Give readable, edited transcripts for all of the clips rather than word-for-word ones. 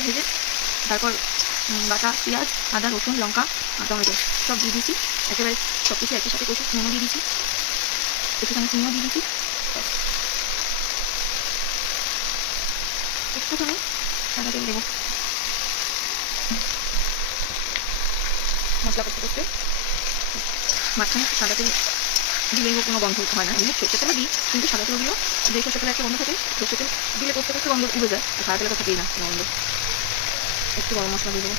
একটু ভেজে তারপর বাটা পেঁয়াজ, আদা, রসুন, লঙ্কা, টমেটো সব দিয়ে দিয়েছি। একেবারে সব কিছু একই সাথে কষে নুনও দিয়ে দিয়েছি, একটুখানি চিনিও দিয়ে দিয়েছি। একটুখানি সাদা তেল দেবো। মশলা করতে করতে মাঝখানে সাদা তেল দিলেই কোনো গন্ধ হয় না। এমনি সর্ষে তেলও দিই, কিন্তু সাদা তেল দিলেও যে সর্ষে তেলের একটা গন্ধ থাকে, সর্ষে তেল দিলে করতে করতে গন্ধ উড়ে যায়, আর সাদা তেলে তো থাকেই না কোনো গন্ধ। একটু গরম মশলা দিয়ে দেবো।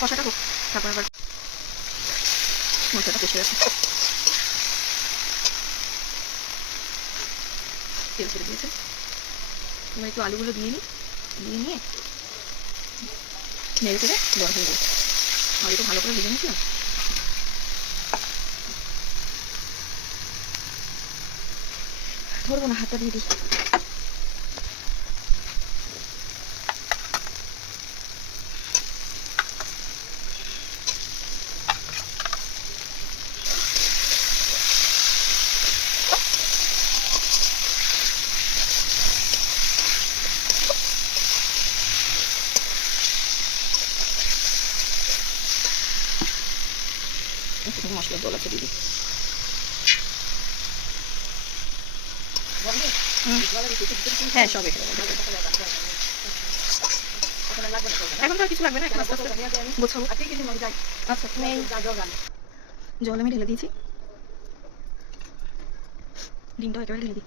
কষাটা হোক, তারপর আবার মশলাটা কষে রাখি। তেল ছেড়ে দিয়েছে, এবার একটু আলুগুলো দিয়ে নিই, দিয়ে নিয়ে নেড়ে চেড়ে জল হয়ে দেবো। আর একটু ভালো করে ভেজে নিয়েছিলাম। ধরবো না, হাতটা দিয়ে দিই। একটুখানি মশলার জল আছে দিদি। হ্যাঁ, সব এখানে এখন তো আর কিছু লাগবে না, এখন আস্তে আস্তে গোছাবো। আচ্ছা, জল আমি ঢেলে দিয়েছি, ডিমটাও একেবারে ঢেলে দিই।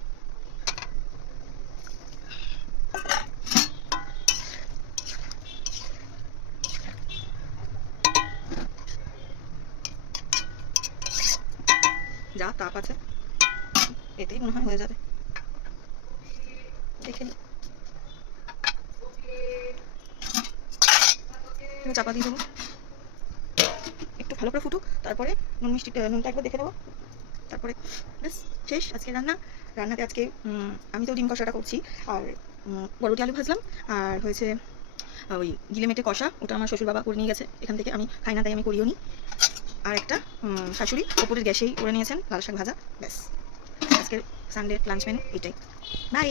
যা তাপ আছে এতেই মনে হয় হয়ে যাবে, দেখে নিই। চাপা দিয়ে দেবো, একটু ভালো করে ফুটুক, তারপরে নুনটা একবার দেখে দেবো, তারপরে ব্যাস শেষ আজকে রান্না। রান্নাতে আজকে আমি তো ডিম কষাটা করছি, আর বড়টি আলু ভাজলাম, আর হয়েছে ওই গিলে মেটে কষা, ওটা আমার শ্বশুর বাবা করে নিয়ে গেছে এখান থেকে, আমি খাই না তাই আমি করিও নি। আর একটা শাশুড়ি ওপরের গ্যাসেই করে নিয়েছেন লাল শাক ভাজা। ব্যাস আজকের সানডে লাঞ্চ মেনু এটাই। বাই।